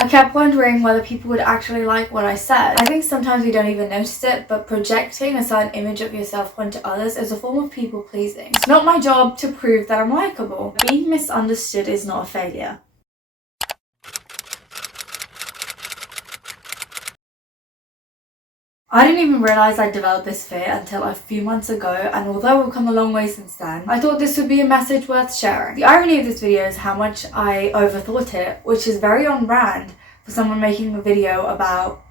I kept wondering whether people would actually like what I said. I think sometimes we don't even notice it, but projecting a certain image of yourself onto others is a form of people pleasing. It's not my job to prove that I'm likable. Being misunderstood is not a failure. I didn't even realize I developed this fear until a few months ago, and although we've come a long way since then, I thought this would be a message worth sharing. The irony of this video is how much I overthought it, which is very on brand for someone making a video about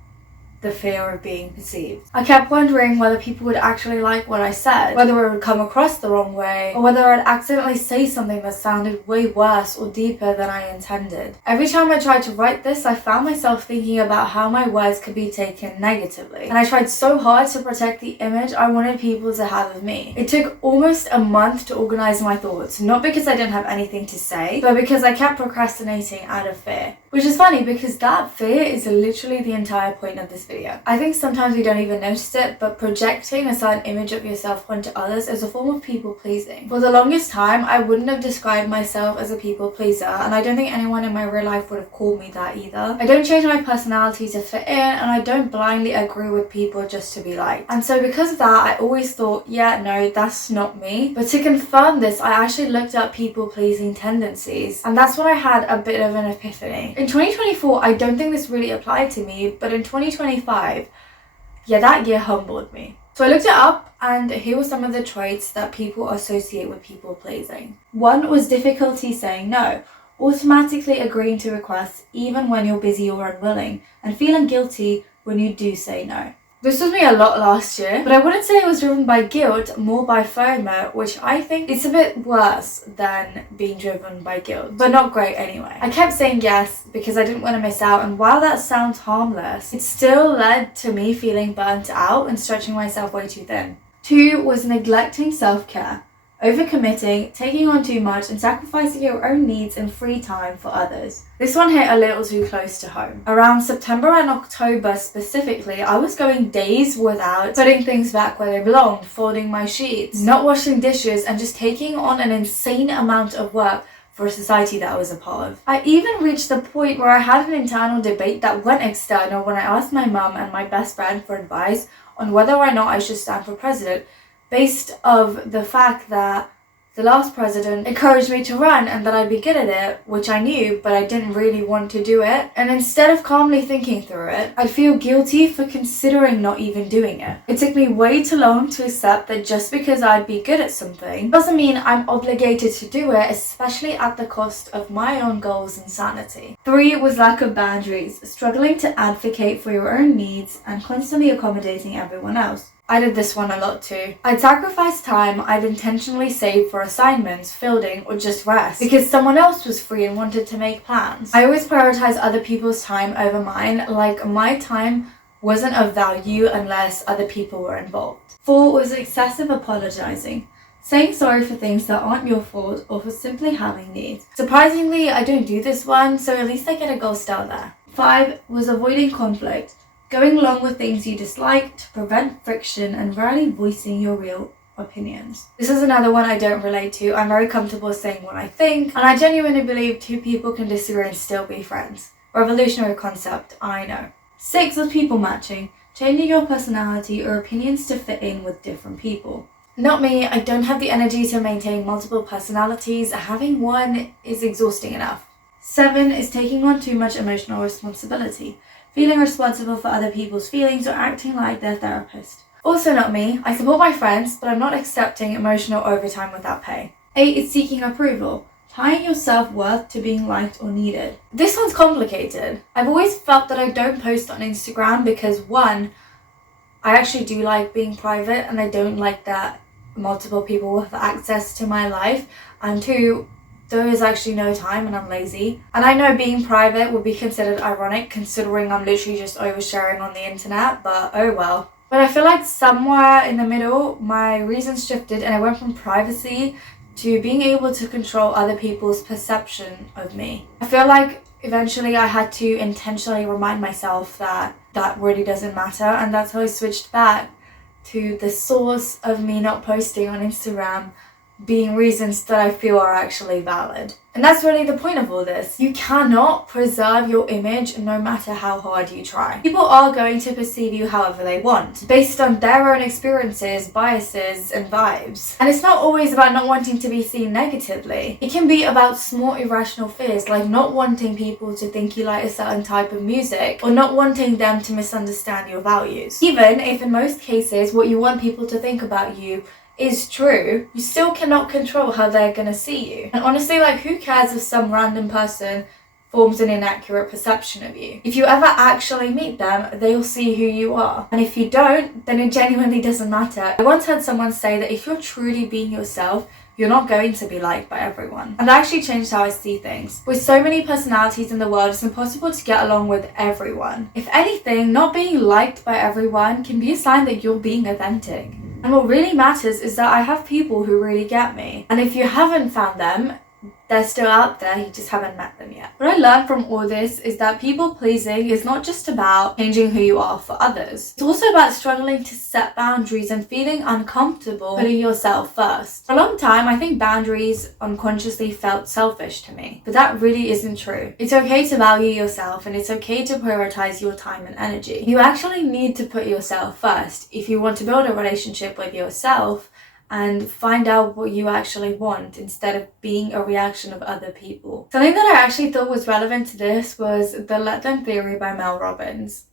the fear of being perceived. I kept wondering whether people would actually like what I said, whether it would come across the wrong way, or whether I'd accidentally say something that sounded way worse or deeper than I intended. Every time I tried to write this, I found myself thinking about how my words could be taken negatively, and I tried so hard to protect the image I wanted people to have of me. It took almost a month to organize my thoughts, not because I didn't have anything to say, but because I kept procrastinating out of fear. Which is funny because that fear is literally the entire point of this video. I think sometimes we don't even notice it, but projecting a certain image of yourself onto others is a form of people pleasing. For the longest time, I wouldn't have described myself as a people pleaser, and I don't think anyone in my real life would have called me that either. I don't change my personality to fit in, and I don't blindly agree with people just to be liked. And so because of that, I always thought, yeah, no, that's not me. But to confirm this, I actually looked up people pleasing tendencies, and that's when I had a bit of an epiphany. In 2024, I don't think this really applied to me, but in 2025, yeah, that year humbled me. So I looked it up, and here were some of the traits that people associate with people pleasing. One was difficulty saying no, automatically agreeing to requests even when you're busy or unwilling, and feeling guilty when you do say no. This was me a lot last year, but I wouldn't say it was driven by guilt, more by FOMO, which I think is a bit worse than being driven by guilt, but not great anyway. I kept saying yes because I didn't want to miss out, and while that sounds harmless, it still led to me feeling burnt out and stretching myself way too thin. 2 was neglecting self-care. Overcommitting, taking on too much, and sacrificing your own needs and free time for others. This one hit a little too close to home. Around September and October specifically, I was going days without putting things back where they belonged, folding my sheets, not washing dishes, and just taking on an insane amount of work for a society that I was a part of. I even reached the point where I had an internal debate that went external when I asked my mum and my best friend for advice on whether or not I should stand for president, based of the fact that the last president encouraged me to run and that I'd be good at it, which I knew, but I didn't really want to do it. And instead of calmly thinking through it, I'd feel guilty for considering not even doing it. It took me way too long to accept that just because I'd be good at something doesn't mean I'm obligated to do it, especially at the cost of my own goals and sanity. 3 was lack of boundaries, struggling to advocate for your own needs and constantly accommodating everyone else. I did this one a lot too. I'd sacrifice time I'd intentionally saved for assignments, fielding, or just rest because someone else was free and wanted to make plans. I always prioritize other people's time over mine, like my time wasn't of value unless other people were involved. 4 was excessive apologizing. Saying sorry for things that aren't your fault or for simply having needs. Surprisingly, I don't do this one, so at least I get a gold star there. 5 was avoiding conflict. Going along with things you dislike to prevent friction and rarely voicing your real opinions. This is another one I don't relate to. I'm very comfortable saying what I think, and I genuinely believe 2 people can disagree and still be friends. Revolutionary concept, I know. 6 was people matching, changing your personality or opinions to fit in with different people. Not me, I don't have the energy to maintain multiple personalities. Having one is exhausting enough. 7 is taking on too much emotional responsibility. Feeling responsible for other people's feelings or acting like their therapist. Also not me. I support my friends, but I'm not accepting emotional overtime without pay. 8 is seeking approval. Tying your self-worth to being liked or needed. This one's complicated. I've always felt that I don't post on Instagram because 1, I actually do like being private and I don't like that multiple people have access to my life. And 2, there is actually no time and I'm lazy. And I know being private would be considered ironic considering I'm literally just oversharing on the internet, but oh well. But I feel like somewhere in the middle, my reasons shifted and I went from privacy to being able to control other people's perception of me. I feel like eventually I had to intentionally remind myself that that really doesn't matter, and that's how I switched back to the source of me not posting on Instagram being reasons that I feel are actually valid. And that's really the point of all this. You cannot preserve your image no matter how hard you try. People are going to perceive you however they want, based on their own experiences, biases, and vibes. And it's not always about not wanting to be seen negatively. It can be about small irrational fears, like not wanting people to think you like a certain type of music, or not wanting them to misunderstand your values. Even if in most cases what you want people to think about you is true, you still cannot control how they're gonna see you. And honestly, like, who cares if some random person forms an inaccurate perception of you? If you ever actually meet them, they'll see who you are. And if you don't, then it genuinely doesn't matter. I once heard someone say that if you're truly being yourself, you're not going to be liked by everyone. And that actually changed how I see things. With so many personalities in the world, it's impossible to get along with everyone. If anything, not being liked by everyone can be a sign that you're being authentic. And what really matters is that I have people who really get me. And if you haven't found them, they're still out there, you just haven't met them yet. What I learned from all this is that people pleasing is not just about changing who you are for others. It's also about struggling to set boundaries and feeling uncomfortable putting yourself first. For a long time, I think boundaries unconsciously felt selfish to me, but that really isn't true. It's okay to value yourself, and it's okay to prioritize your time and energy. You actually need to put yourself first if you want to build a relationship with yourself and find out what you actually want instead of being a reaction of other people. Something that I actually thought was relevant to this was the Let Them Theory by Mel Robbins.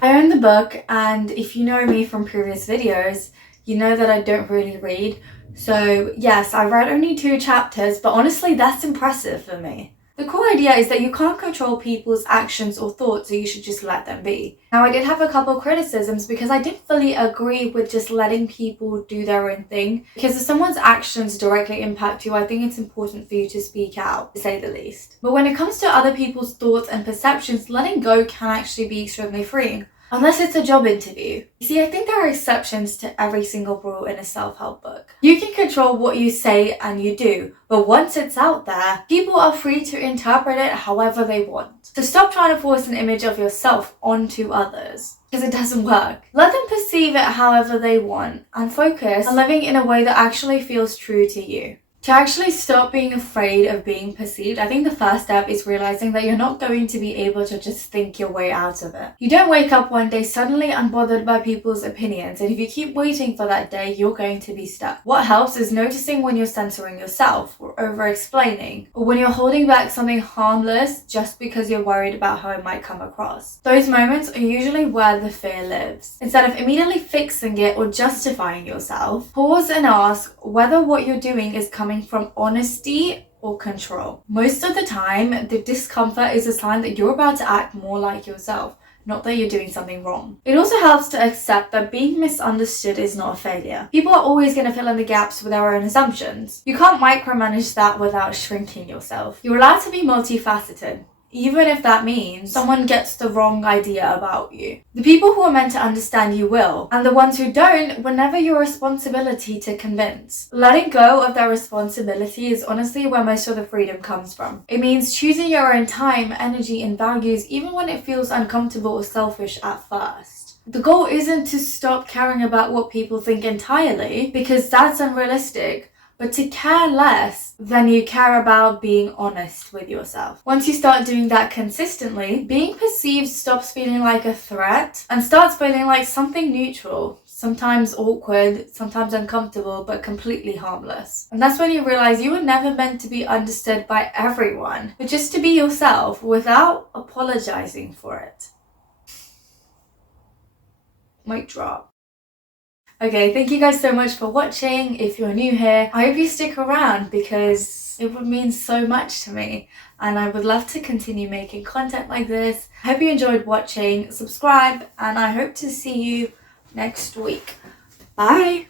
I own the book, and if you know me from previous videos, you know that I don't really read. So yes, I read only 2 chapters, but honestly that's impressive for me. The core idea is that you can't control people's actions or thoughts, so you should just let them be. Now, I did have a couple criticisms because I didn't fully agree with just letting people do their own thing. Because if someone's actions directly impact you, I think it's important for you to speak out, to say the least. But when it comes to other people's thoughts and perceptions, letting go can actually be extremely freeing. Unless it's a job interview. You see, I think there are exceptions to every single rule in a self-help book. You can control what you say and you do, but once it's out there, people are free to interpret it however they want. So stop trying to force an image of yourself onto others, because it doesn't work. Let them perceive it however they want, and focus on living in a way that actually feels true to you. To actually stop being afraid of being perceived, I think the first step is realizing that you're not going to be able to just think your way out of it. You don't wake up one day suddenly unbothered by people's opinions, and if you keep waiting for that day, you're going to be stuck. What helps is noticing when you're censoring yourself, or over-explaining, or when you're holding back something harmless just because you're worried about how it might come across. Those moments are usually where the fear lives. Instead of immediately fixing it or justifying yourself, pause and ask whether what you're doing is coming from honesty or control. Most of the time, the discomfort is a sign that you're about to act more like yourself, not that you're doing something wrong. It also helps to accept that being misunderstood is not a failure. People are always going to fill in the gaps with their own assumptions. You can't micromanage that without shrinking yourself. You're allowed to be multifaceted, even if that means someone gets the wrong idea about you. The people who are meant to understand you will, and the ones who don't were never your responsibility to convince. Letting go of their responsibility is honestly where most of the freedom comes from. It means choosing your own time, energy, and values even when it feels uncomfortable or selfish at first. The goal isn't to stop caring about what people think entirely, because that's unrealistic, but to care less than you care about being honest with yourself. Once you start doing that consistently, being perceived stops feeling like a threat and starts feeling like something neutral, sometimes awkward, sometimes uncomfortable, but completely harmless. And that's when you realize you were never meant to be understood by everyone, but just to be yourself without apologizing for it. Mic drop. Okay, thank you guys so much for watching. If you're new here, I hope you stick around because it would mean so much to me and I would love to continue making content like this. I hope you enjoyed watching, subscribe, and I hope to see you next week. Bye!